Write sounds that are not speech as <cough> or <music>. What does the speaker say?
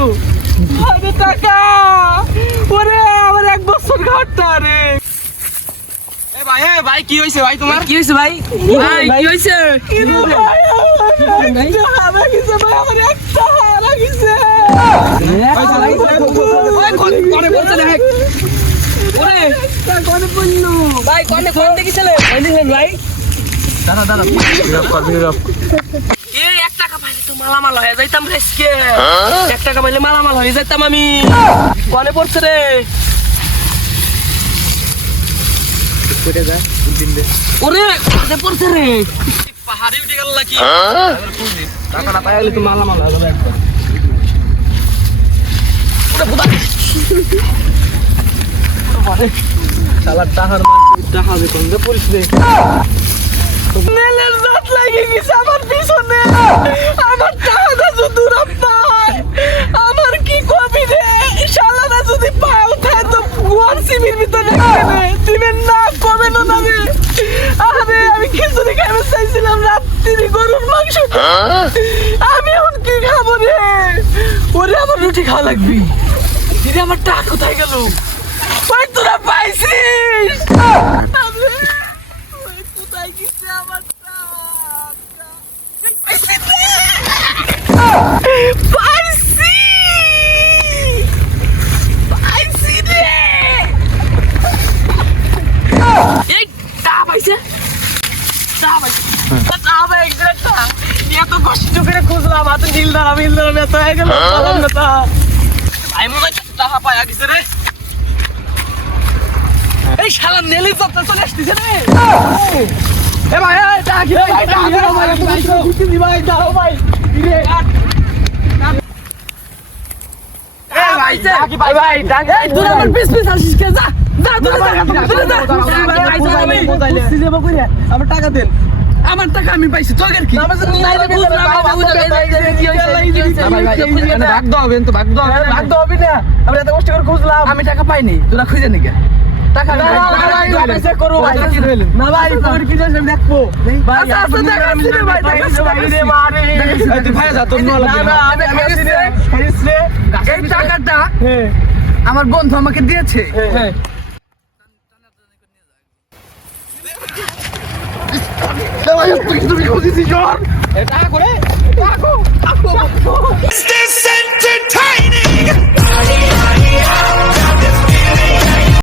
কোথায় গেল আরে টাকা ওরে আমার এক বছর ঘাটটা রে। এ ভাই এ ভাই কি হইছে ভাই তোমার? কি হয়েছে ভাই? ভাই কি হয়েছে ভাই? কোন কোন দেখেছিলে? ভাই। দাদা দাদা <laughs> বিরব কর বিরব এ এক টাকা পাইলে তো মালামাল হয়ে যাইতাম রেসকে এক টাকা পাইলে মালামাল হয়ে যাইতাম আমি। কোনে পড়ছে রে। ওরে কোনে পড়ছে রে। পাহাড়ি উঠে গেল নাকি? টাকাটা পাই গেলে তো মালামাল হয়ে যাবে শালার টাকার টাকা জাত লাগিয়ে গেছে আমার টাকাটা যদি পায় আমার কি কবি রে শালারা যদি পাও থাকে তো গোয়ার সিমির ভিতরে রাখবে দিবেন না কবে না নামে আরে আমি খিচুড়ি খাইতে চাইছিলাম রাত্রি গরুর মাংস আমি এখন কি খাব রে ওরে আমার রুটি খাওয়া লাগবি দিদি আমার টাকা কোথায় গেল ওই তোরা পাইছিস পাইছি! পাইছি! রে! এই, টাকা পাইছে? টাকা পাইছে। টাকা পাই গেছে, টাকা। এত কষ্ট করে খুঁজলাম হাতে নীল দাঁড়া মিল দাঁড়া এত হয়ে গেল ভাই মনে হয় টাকা পায়া গেছে রে এই শালা নেলি যাত্রা চলে আসতেছে রে এ ভাই টাকা কি ভাই টাকা ভাই ভাই ভাই দাও ভাই ভাই তুই আমার পিস পিস আসিস কে যা যা তুই যা দেব আমার টাকা দেন আমার টাকা আমি পাইছি তোর কি ভাগ দাও তো ভাগ দাও ভাগ দাও হবে না আমি এত কষ্ট করে খুঁজলাম আমি টাকা পাইনি তোরা খুঁজে নিকে টাকা না, ভাই। দেখব। ভাই, তুই ভাই যা, তোর না, আমি রে, রে। এই টাকাটা হ্যাঁ, আমার বন্ধু আমাকে দিয়েছে। হ্যাঁ। Is this